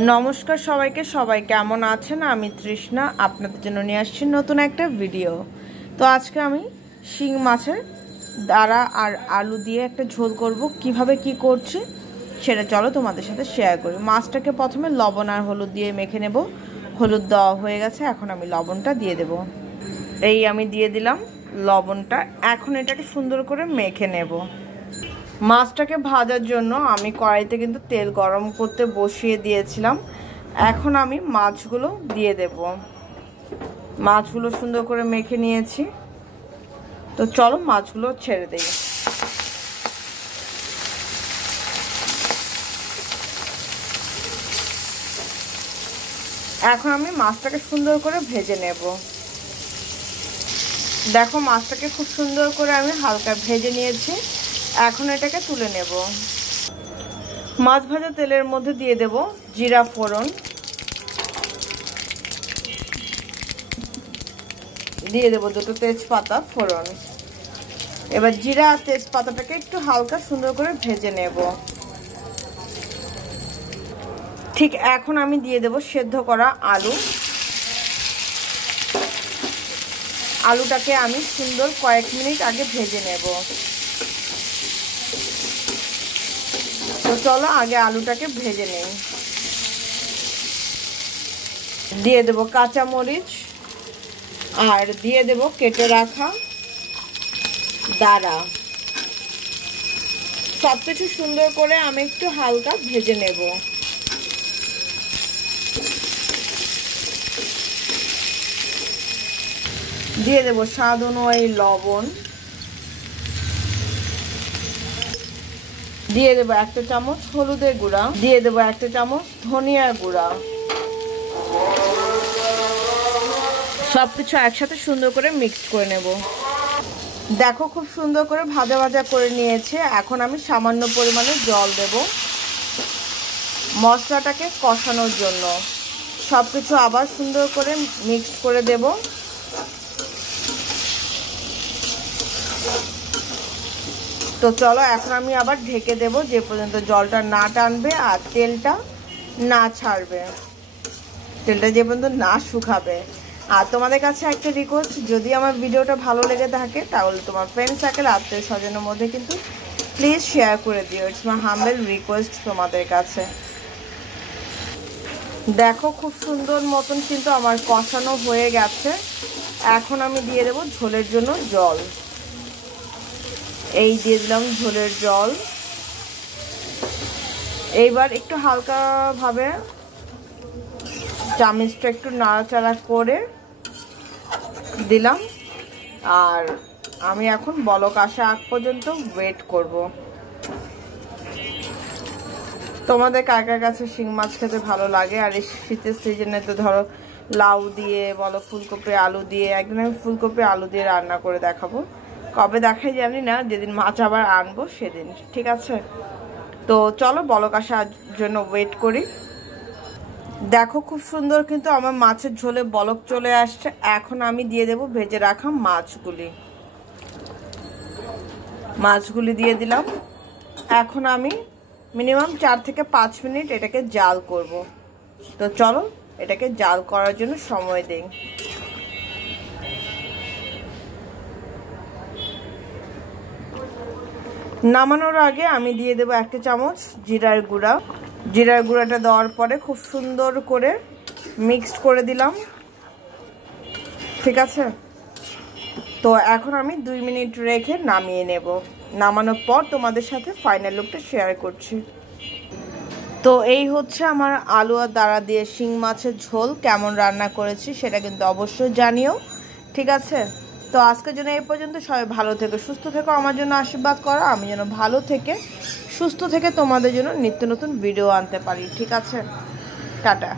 নমস্কার সবাইকে, সবাই কেমন আছেন? আমি তৃষ্ণা আপনাদের জন্য নিয়ে আসছি নতুন একটা ভিডিও। তো আজকে আমি শিং মাছের দাঁড়া আর আলু দিয়ে একটা ঝোল করব। কিভাবে কি করছি সেটা চলো তোমাদের সাথে শেয়ার করি। মাছটাকে প্রথমে লবণ আর হলুদ দিয়ে মেখে নেব। হলুদ দেওয়া হয়ে গেছে, এখন আমি লবণটা দিয়ে দেব। এই আমি দিয়ে দিলাম লবণটা। এখন এটাকে সুন্দর করে মেখে নেব। মাছটাকে ভাজার জন্য আমি কড়াইতে কিন্তু তেল গরম করতে বসিয়ে দিয়েছিলাম। এখন আমি মাছগুলো দিয়ে দেব। মাছগুলো সুন্দর করে মেখে নিয়েছি, তো চলো মাছগুলো ছেড়ে দেই। এখন আমি মাছটাকে সুন্দর করে ভেজে নেব। দেখো মাছটাকে খুব সুন্দর করে আমি হালকা ভেজে নিয়েছি। এখন এটাকে তুলে নেব। মাছ ভাজা তেলের মধ্যে দিয়ে দেব জিরা ফোড়ন, দিয়ে দেব দুটো তেজপাতা ফোড়ন। এবার জিরা আর তেজপাতাটাকে একটু হালকা সুন্দর করে ভেজে নেব। ঠিক এখন আমি দিয়ে দেব সেদ্ধ করা আলু। আলুটাকে আমি সুন্দর কয়েক মিনিট আগে ভেজে নেব। তো চলো আগে আলুটাকে ভেজে নেই। দিয়ে দেব কাঁচামরিচ আর দিয়ে দেব কেটে রাখা দাঁড়া। সবকিছু সুন্দর করে আমি একটু হালকা ভেজে নেব। দিয়ে দেব স্বাদ অনুযায়ী লবণ, দিয়ে দেবো 1 চামচ হলুদের গুঁড়া, দিয়ে দেবো 1 চামচ ধনিয়ার গুঁড়া। সবকিছু একসাথে সুন্দর করে মিক্স করে নেব। দেখো খুব সুন্দর করে ভাজা ভাজা করে নিয়েছে। এখন আমি সামান্য পরিমাণে জল দেব মশলাটাকে কষানোর জন্য। সবকিছু আবার সুন্দর করে মিক্স করে দেব। তো চলো এখন আমি আবার ঢেকে দেব যে পর্যন্ত জলটা না টানবে আর তেলটা না ছাড়বে, তেলটা যে পর্যন্ত না শুকাবে। আর তোমাদের কাছে একটা রিকোয়েস্ট, যদি আমার ভিডিওটা ভালো লেগে থাকে তাহলে তোমার ফ্রেন্ড সার্কেল আত্মীয় স্বজনের মধ্যে কিন্তু প্লিজ শেয়ার করে দিও। ইটস মাই হাম্বল রিকোয়েস্ট তোমাদের কাছে। দেখো খুব সুন্দর মতন কিন্তু আমার কষানো হয়ে গেছে। এখন আমি দিয়ে দেব ঝোলের জন্য জল। এই দিয়ে দিলাম ঝোলের জল। এইবার একটু হালকাভাবে চামচটা একটু নাড়াচাড়া করে দিলাম। আর আমি এখন বলক আসা আগ পর্যন্ত ওয়েট করব। তোমাদের কার কার কাছে শিং মাছ খেতে ভালো লাগে? আর এই শীতের সিজনে তো ধরো লাউ দিয়ে বলো, ফুলকপি আলু দিয়ে, একদিন আমি ফুলকপি আলু দিয়ে রান্না করে দেখাবো। কবে দেখাই জানি না, যেদিন মাছ আবার আনবো সেদিন, ঠিক আছে? তো চলো বলক আসার জন্য ওয়েট করি। দেখো খুব সুন্দর কিন্তু আমার মাছের ঝোলে বলক চলে আসছে। এখন আমি দিয়ে দেব ভেজে রাখা মাছগুলি দিয়ে দিলাম। এখন আমি মিনিমাম 4 থেকে 5 মিনিট এটাকে জাল করব। তো চলো এটাকে জাল করার জন্য সময় দেই। নামানোর আগে আমি দিয়ে দেব 1 চামচ জিরার গুঁড়া। জিরার গুঁড়াটা দেওয়ার পরে খুব সুন্দর করে মিক্সড করে দিলাম, ঠিক আছে? তো এখন আমি 2 মিনিট রেখে নামিয়ে নেব। নামানোর পর তোমাদের সাথে ফাইনাল লুকটা শেয়ার করছি। তো এই হচ্ছে আমার আলু আর দাঁড়া দিয়ে শিং মাছের ঝোল। কেমন রান্না করেছি সেটা কিন্তু অবশ্যই জানিও, ঠিক আছে? তো আজকের জন্য এই পর্যন্ত। সবাই ভালো থেকো, সুস্থ থেকো, আমার জন্য আশীর্বাদ করো। আমি যেন ভালো থেকে সুস্থ থেকে তোমাদের জন্য নিত্য নতুন ভিডিও আনতে পারি, ঠিক আছে? টাটা।